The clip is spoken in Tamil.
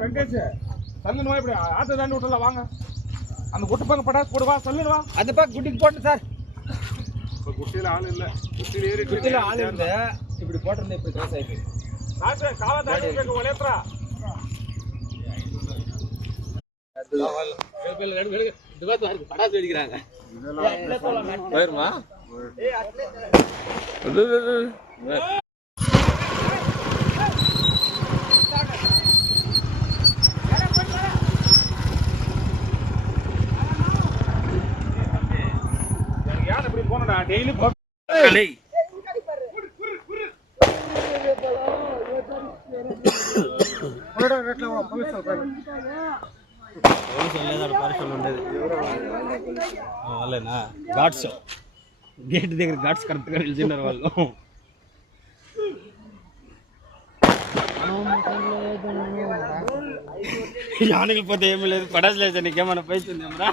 வெங்கடேஷ் சல்லுன்னு இப்படி ஆத்த தாண்டி விட்டுல வாங்க அந்த குட்டு பக்கம் பட்டாசு போடுவா சொல்லுவா அந்த பக்கம் குட்டிக்கு போட்டு சார் குட்டியில ஆள் இல்ல குட்டியில ஆள் இல்ல இப்படி போட்டிருந்தா இப்படி கிராஸ் ஆயிருக்கு கால தாண்டி ஒலேத்ரா படாசு வெடிக்கிறாங்க போயிருமா யார் இப்படி போனடா டெய்லி ఘాట్స్ గేట్ దగ్గర ఘాట్స్ కరెక్ట్గా నిలిచినారు వాళ్ళు యానగిపోతే ఏమీ లేదు పడాసు లేదు నీకేమన్నా పైతుంది ఏమరా